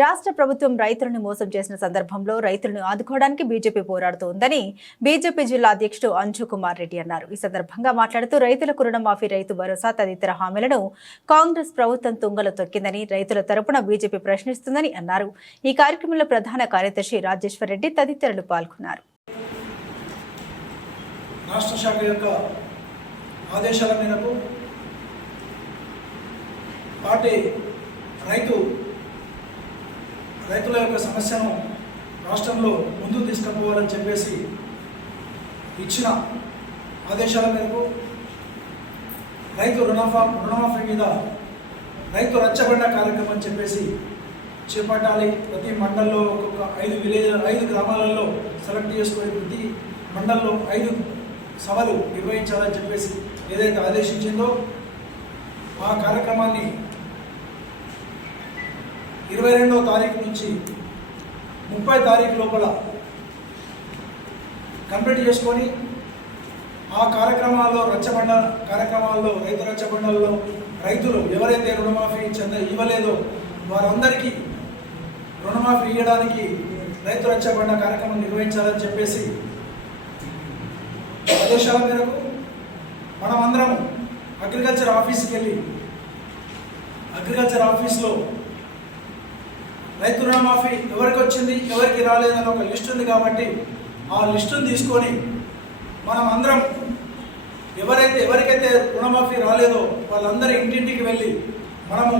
రాష్ట్ర ప్రభుత్వం రైతులను మోసం చేసిన సందర్భంలో రైతులను ఆదుకోవడానికి బీజేపీ పోరాడుతోందని బీజేపీ జిల్లా అధ్యక్షుడు అంజు కుమార్ రెడ్డి అన్నారు. ఈ సందర్భంగా మాట్లాడుతూ రైతులకు రుణమాఫీ, రైతు భరోసా తదితర హామీలను కాంగ్రెస్ ప్రభుత్వం తుంగలో తొక్కిందని, రైతుల తరపున బీజేపీ ప్రశ్నిస్తుందని అన్నారు. ఈ కార్యక్రమంలో ప్రధాన కార్యదర్శి రాజేశ్వర్ రెడ్డి తదితరులు పాల్గొన్నారు. రాష్ట్ర శాఖ యొక్క ఆదేశాల మేరకు పార్టీ రైతుల యొక్క సమస్యను రాష్ట్రంలో ముందుకు తీసుకుపోవాలని చెప్పేసి ఇచ్చిన ఆదేశాల మేరకు రైతు రుణమాఫీ మీద రైతు రచ్చబండ కార్యక్రమం చెప్పేసి చేపట్టాలి. ప్రతి మండల్లో ఒక్కొక్క 5 గ్రామాలలో సెలెక్ట్ చేసుకొని ప్రతి మండల్లో 5 సభలు నిర్వహించాలని చెప్పేసి ఏదైతే ఆదేశించిందో ఆ కార్యక్రమాన్ని 22వ తారీఖు నుంచి 30వ తారీఖు లోపల కంప్లీట్ చేసుకొని ఆ కార్యక్రమాల్లో రైతు రచ్చబండల్లో రైతులు ఎవరైతే రుణమాఫీ ఇవ్వలేదో వారందరికీ రుణమాఫీ ఇవ్వడానికి రైతు రచ్చబండ కార్యక్రమం నిర్వహించాలని చెప్పేసి ఆదేశాల మేరకు మనమందరం అగ్రికల్చర్ ఆఫీస్కి వెళ్ళి అగ్రికల్చర్ ఆఫీస్లో రైతు రుణమాఫీ ఎవరికి వచ్చింది ఎవరికి రాలేదని ఒక లిస్ట్ ఉంది కాబట్టి ఆ లిస్టును తీసుకొని మనం అందరం ఎవరికైతే రుణమాఫీ రాలేదో వాళ్ళందరూ ఇంటింటికి వెళ్ళి మనము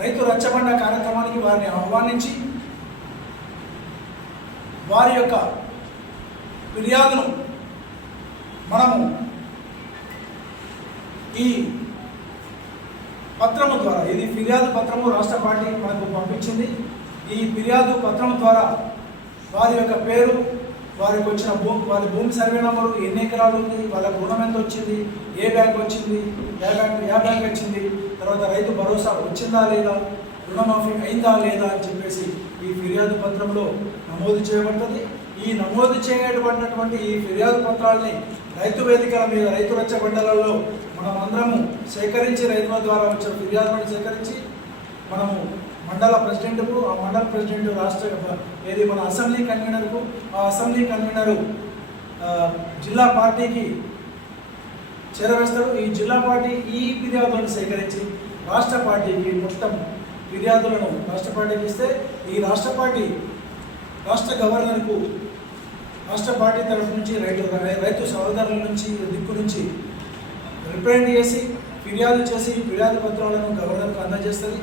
రైతు రచ్చబండ కార్యక్రమానికి వారిని ఆహ్వానించి వారి యొక్క ఫిర్యాదును మనము ఈ పత్రము ద్వారా, ఇది ఫిర్యాదు పత్రము రాష్ట్ర పార్టీ మనకు పంపించింది. ఈ ఫిర్యాదు పత్రం ద్వారా వారి యొక్క పేరు, వారికి వచ్చిన వారి భూమి సర్వే నంబరు, ఎన్ని ఎకరాలు ఉంది, వాళ్ళకు రుణం ఎంత వచ్చింది, ఏ బ్యాంక్ వచ్చింది, ఏ బ్యాంక్ వచ్చింది, తర్వాత రైతు భరోసా వచ్చిందా లేదా, రుణమాఫీ అయిందా లేదా అని చెప్పేసి ఈ ఫిర్యాదు పత్రంలో నమోదు చేయబడుతుంది. ఈ నమోదు చేయబడినటువంటి ఈ ఫిర్యాదు పత్రాలని రైతు వేదికల మీద, రైతు రచ్చబండలలో మనం అందరము సేకరించి, రైతుల ద్వారా వచ్చిన ఫిర్యాదులను సేకరించి మనము మండల ప్రెసిడెంట్కు, ఆ మండల ప్రెసిడెంట్ రాష్ట్ర మన అసెంబ్లీ కన్వీనర్కు, ఆ అసెంబ్లీ కన్వీనరు జిల్లా పార్టీకి చేరవేస్తాడు. ఈ జిల్లా పార్టీ ఈ ఫిర్యాదులను సేకరించి రాష్ట్ర పార్టీకి మొత్తం ఫిర్యాదులను రాష్ట్ర పార్టీకి ఇస్తే ఈ రాష్ట్ర పార్టీ రాష్ట్ర గవర్నర్కు రాష్ట్ర పార్టీ తరఫు నుంచి రైతు సోదరుల నుంచి దిక్కు నుంచి రిప్రజెంట్ చేసి ఫిర్యాదు పత్రాలను గవర్నర్కు అందజేస్తుంది.